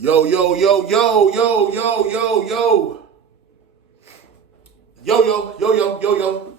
Yo, yo, yo, yo, yo, yo, yo, yo. Yo, yo, yo, yo, yo, yo.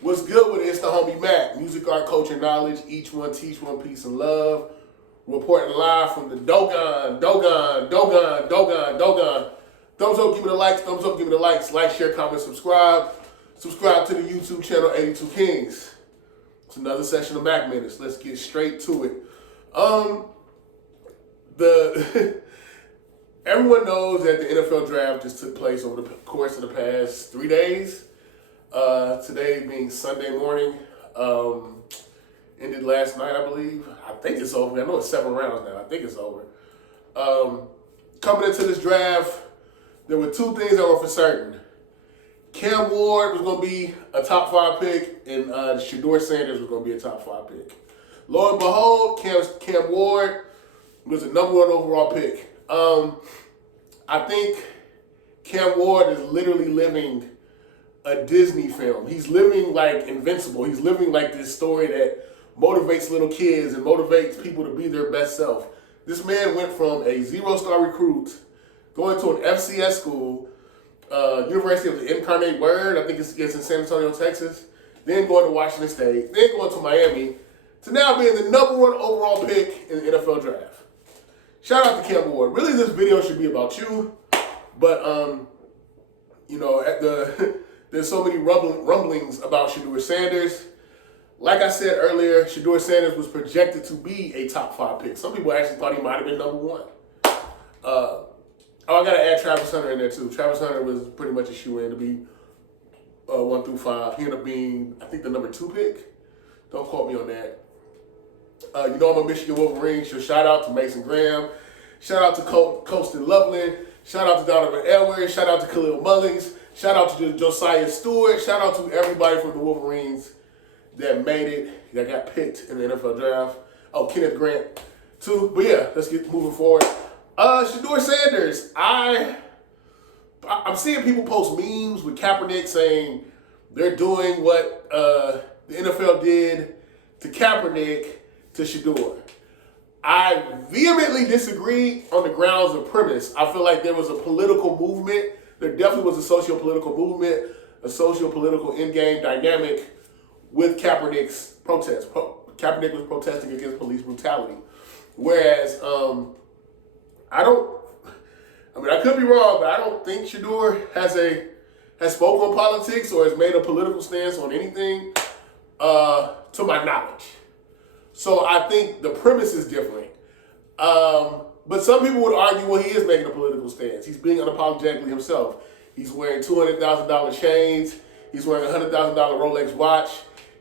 What's good with it? It's the homie Mack. Music, art, culture, knowledge. Each one teach one, peace and love. Reporting live from the Dogon. Thumbs up, give me the likes. Thumbs up, give me the likes. Like, share, comment, subscribe. Subscribe to the YouTube channel 82 Kings. It's another session of Mac Minutes. Let's get straight to it. Everyone knows that the NFL draft just took place over the course of the past 3 days. Today being Sunday morning, ended last night, I believe. I think it's over. I know it's 7 rounds now. I think it's over. Coming into this draft, there were 2 things that were for certain. Cam Ward was going to be a top 5 pick, and Shedeur Sanders was going to be a top 5 pick. Lo and behold, Cam Ward was the number 1 overall pick. I think Cam Ward is literally living a Disney film. He's living like Invincible. He's living like this story that motivates little kids and motivates people to be their best self. This man went from a 0-star recruit, going to an FCS school, University of the Incarnate Word, I think it's in San Antonio, Texas, then going to Washington State, then going to Miami, to now being the number 1 overall pick in the NFL draft. Shout out to Cam Ward. Really, this video should be about you, but there's so many rumblings about Shedeur Sanders. Like I said earlier, Shedeur Sanders was projected to be a top 5 pick. Some people actually thought he might have been number 1. I gotta add Travis Hunter in there too. Travis Hunter was pretty much a shoe-in to be 1 through 5. He ended up being, I think, the number 2 pick. Don't quote me on that. I'm a Michigan Wolverine, so shout out to Mason Graham. Shout out to Colston Loveland. Shout out to Donovan Edwards. Shout out to Khalil Mullings. Shout out to Josiah Stewart. Shout out to everybody from the Wolverines that made it, that got picked in the NFL draft. Oh, Kenneth Grant too. But yeah, let's get moving forward. Shedeur Sanders. I'm seeing people post memes with Kaepernick saying they're doing what the NFL did to Kaepernick to Shedeur. I vehemently disagree on the grounds of premise. I feel like there was a political movement. There definitely was a socio-political movement, a socio-political in-game dynamic with Kaepernick's protest. Kaepernick was protesting against police brutality. Whereas, I could be wrong, but I don't think Shedeur has spoken on politics or has made a political stance on anything, to my knowledge. So I think the premise is different. But some people would argue, well, he is making a political stance. He's being unapologetically himself. He's wearing $200,000 chains. He's wearing a $100,000 Rolex watch.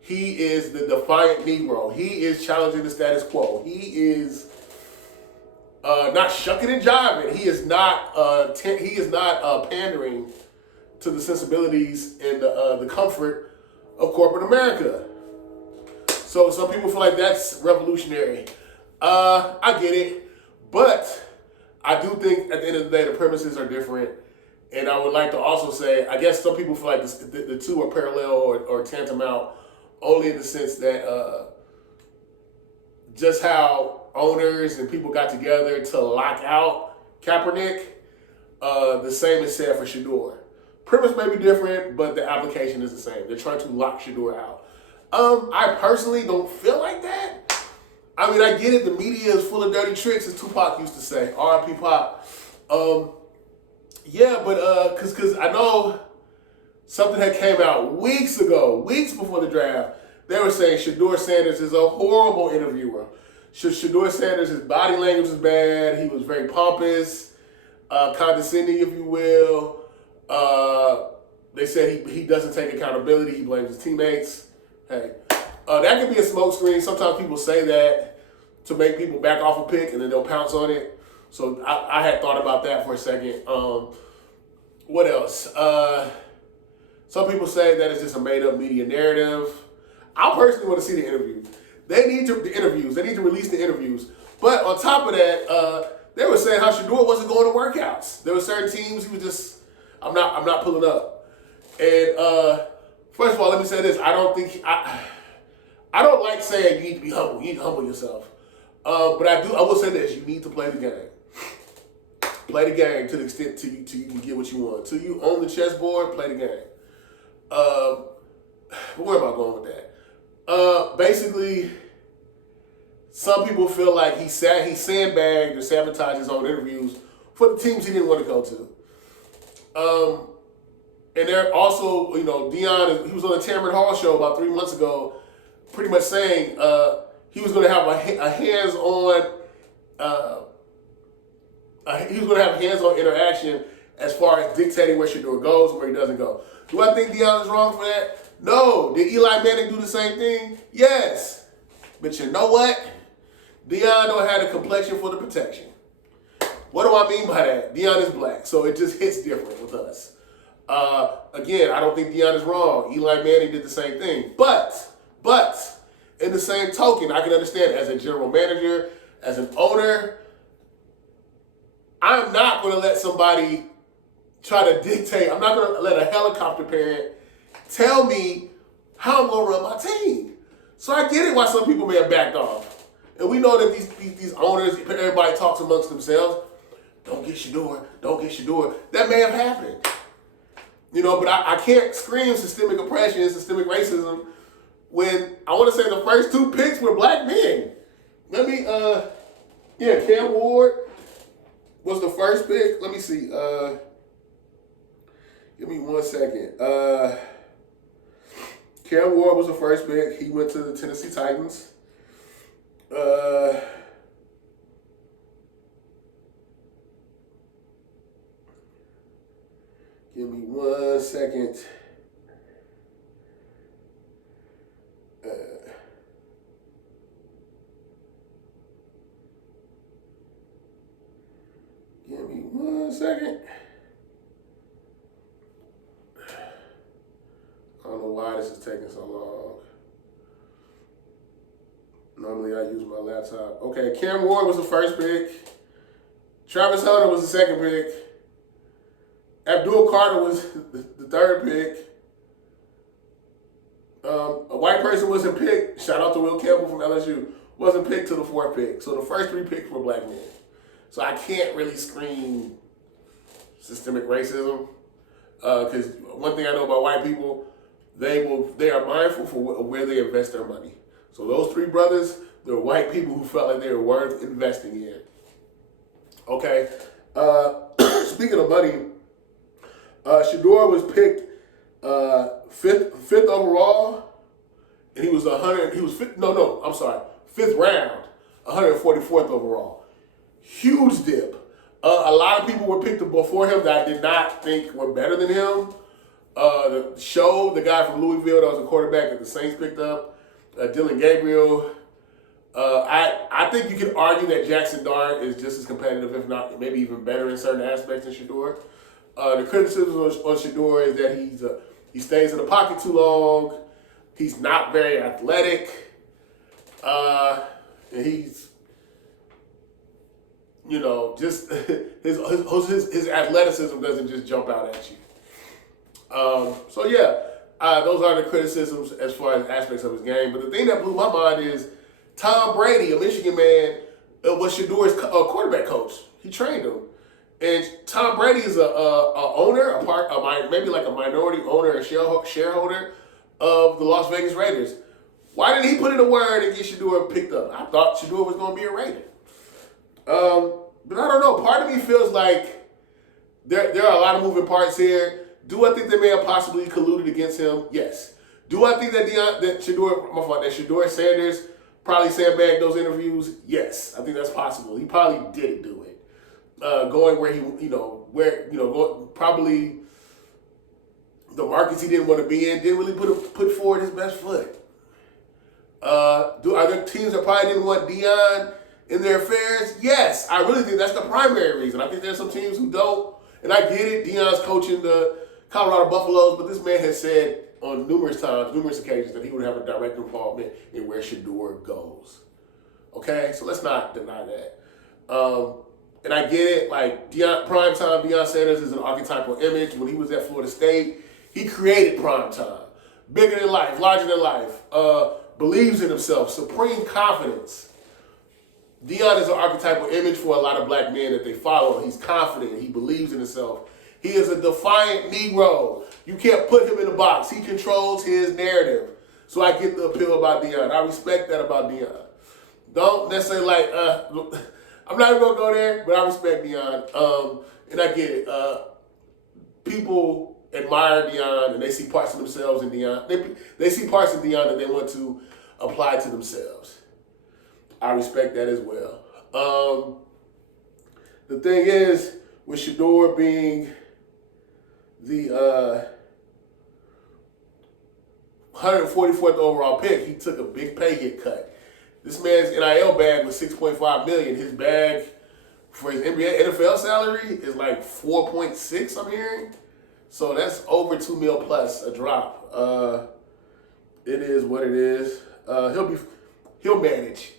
He is the defiant Negro. He is challenging the status quo. He is not shucking and jiving. He is not pandering to the sensibilities and the comfort of corporate America. So some people feel like that's revolutionary. I get it. But I do think at the end of the day, the premises are different. And I would like to also say, I guess some people feel like the 2 are parallel or tantamount, only in the sense that just how owners and people got together to lock out Kaepernick, the same is said for Shedeur. Premise may be different, but the application is the same. They're trying to lock Shedeur out. I personally don't feel like that. I mean, I get it. The media is full of dirty tricks, as Tupac used to say. R.I.P. Pop. Yeah, but because I know something that came out weeks before the draft. They were saying Shedeur Sanders is a horrible interviewer. Shedeur Sanders' body language is bad. He was very pompous, condescending, if you will. They said he doesn't take accountability. He blames his teammates. Hey, that could be a smokescreen. Sometimes people say that to make people back off a pick, and then they'll pounce on it. So I had thought about that for a second. What else? Some people say that it's just a made-up media narrative. I personally want to see the interviews. They need to release the interviews. But on top of that, they were saying how Shedeur wasn't going to workouts. There were certain teams he was just, I'm not pulling up. And first of all, let me say this. I don't like saying you need to be humble. You need to humble yourself. But I will say this. You need to play the game. Play the game to the extent till you can get what you want. Till you own the chessboard, play the game. Where am I going with that? Basically, some people feel like he sandbagged or sabotaged his own interviews for the teams he didn't want to go to. And they're also, Deion, he was on the Tamron Hall show about 3 months ago, pretty much saying he was going to have a hands-on interaction as far as dictating where Shedeur goes and where he doesn't go. Do I think Deion is wrong for that? No. Did Eli Manning do the same thing? Yes. But you know what? Deion don't have the complexion for the protection. What do I mean by that? Deion is black, so it just hits different with us. Again, I don't think Deion is wrong. Eli Manning did the same thing. But, in the same token, I can understand as a general manager, as an owner, I'm not going to let somebody try to dictate. I'm not going to let a helicopter parent tell me how I'm going to run my team. So I get it why some people may have backed off. And we know that these owners, everybody talks amongst themselves. Don't get Shedeur. Don't get Shedeur. That may have happened. But I can't scream systemic oppression and systemic racism when I want to say the first 2 picks were black men. Cam Ward was the first pick. Let me see. Give me 1 second. Cam Ward was the first pick. He went to the Tennessee Titans. Give me 1 second. Give me 1 second. I don't know why this is taking so long. Normally I use my laptop. Okay, Cam Ward was the first pick. Travis Hunter was the second pick. Abdul Carter was the third pick. A white person wasn't picked. Shout out to Will Campbell from LSU. Wasn't picked to the 4th pick. So the first 3 picks were black men. So I can't really scream systemic racism. Because one thing I know about white people, they are mindful for where they invest their money. So those 3 brothers, they're white people who felt like they were worth investing in. Okay. Speaking of money, Shedeur was picked 5th overall, and he was 5th round, 144th overall. Huge dip. A lot of people were picked before him that I did not think were better than him. The guy from Louisville that was a quarterback that the Saints picked up, Dylan Gabriel. I think you could argue that Jackson Dart is just as competitive, if not maybe even better in certain aspects than Shedeur. The criticism on Shedeur is that he stays in the pocket too long. He's not very athletic. And he's, just his athleticism doesn't just jump out at you. Those are the criticisms as far as aspects of his game. But the thing that blew my mind is Tom Brady, a Michigan man, was Shedeur's quarterback coach. He trained him. And Tom Brady is a owner, maybe like a minority owner or shareholder of the Las Vegas Raiders. Why didn't he put in a word and get Shedeur picked up? I thought Shedeur was going to be a Raider. But I don't know. Part of me feels like there are a lot of moving parts here. Do I think they may have possibly colluded against him? Yes. Do I think that Shedeur Sanders probably sandbagged those interviews? Yes. I think that's possible. He probably did do it. Going where probably the markets he didn't want to be in, didn't really put forward his best foot. Are there teams that probably didn't want Deion in their affairs? Yes, I really think that's the primary reason. I think there's some teams who don't, and I get it. Deion's coaching the Colorado Buffaloes, but this man has said on numerous occasions, that he would have a direct involvement in where Shedeur goes. Okay, so let's not deny that. And I get it, like primetime Deion Sanders is an archetypal image. When he was at Florida State, he created primetime. Bigger than life, larger than life, believes in himself, supreme confidence. Deion is an archetypal image for a lot of black men that they follow. He's confident. He believes in himself. He is a defiant Negro. You can't put him in a box. He controls his narrative. So I get the appeal about Deion. I respect that about Deion. Don't necessarily like, I'm not even going to go there, but I respect Deion. And I get it. People admire Deion and they see parts of themselves in Deion. They see parts of Deion that they want to apply to themselves. I respect that as well. The thing is, with Shedeur being the 144th overall pick, he took a big pay hit cut. This man's NIL bag was $6.5 million. His bag for his NFL salary is like 4.6, I'm hearing. So that's over $2 million plus a drop. It is what it is. He'll manage.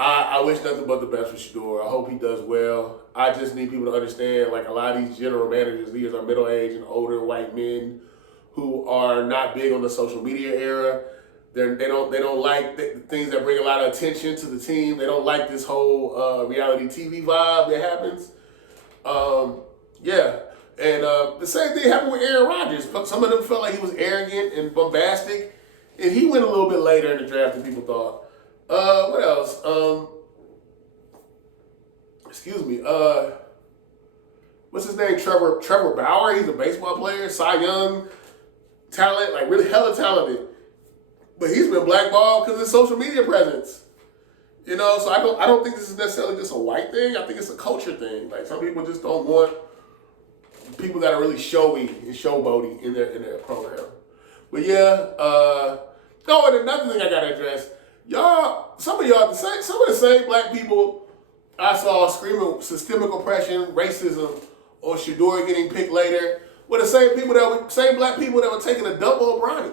I wish nothing but the best for Shedeur. I hope he does well. I just need people to understand, like a lot of these general managers, these are middle-aged and older white men who are not big on the social media era. They don't like things that bring a lot of attention to the team. They don't like this whole reality TV vibe that happens. And the same thing happened with Aaron Rodgers. Some of them felt like he was arrogant and bombastic, and he went a little bit later in the draft than people thought. What else? What's his name? Trevor Bauer. He's a baseball player, Cy Young talent, like really hella talented. But he's been blackballed because of his social media presence. You know, so I don't think this is necessarily just a white thing. I think it's a culture thing. Like some people just don't want people that are really showy and showboaty in their program. But and another thing I gotta address, some of the same black people I saw screaming systemic oppression, racism, or Shedeur getting picked later were the same black people that were taking a dump on Bronny.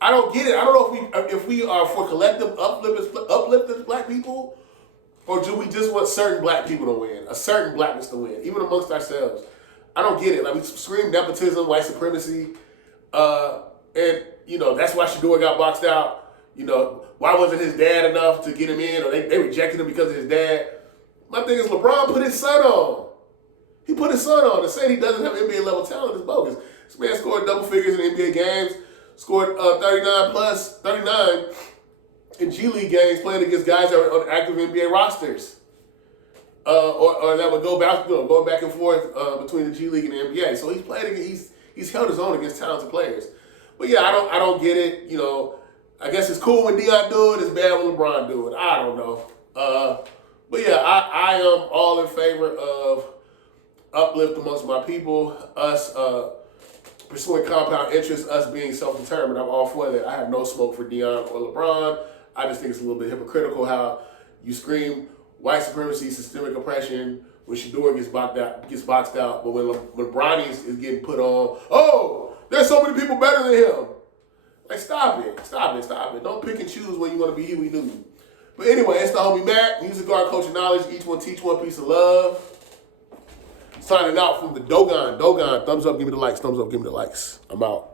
I don't get it. I don't know if we are for collective uplift as black people, or do we just want certain black people to win, a certain blackness to win, even amongst ourselves. I don't get it. Like we scream nepotism, white supremacy, and that's why Shedeur got boxed out. Why wasn't his dad enough to get him in, or they rejected him because of his dad? My thing is LeBron put his son on. He put his son on and said he doesn't have NBA level talent is bogus. This man scored double figures in NBA games, scored 39 in G League games playing against guys that were on active NBA rosters. Or that would go back and forth between the G League and the NBA. So he's played against, he's held his own against talented players. But yeah, I don't get it. I guess it's cool when Deion do it. It's bad when LeBron do it. I don't know. But yeah, I am all in favor of uplift amongst my people. Us pursuing compound interests. Us being self-determined. I'm all for that. I have no smoke for Deion or LeBron. I just think it's a little bit hypocritical how you scream white supremacy, systemic oppression when Shedeur gets boxed out, but when Bronny is getting put on, there's so many people better than him. Like, stop it. Don't pick and choose when you want to be Huey Newton. But anyway, it's the homie Mac, music guard, culture, knowledge, each one teach one piece of love. Signing out from the Dogon. Thumbs up, give me the likes. I'm out.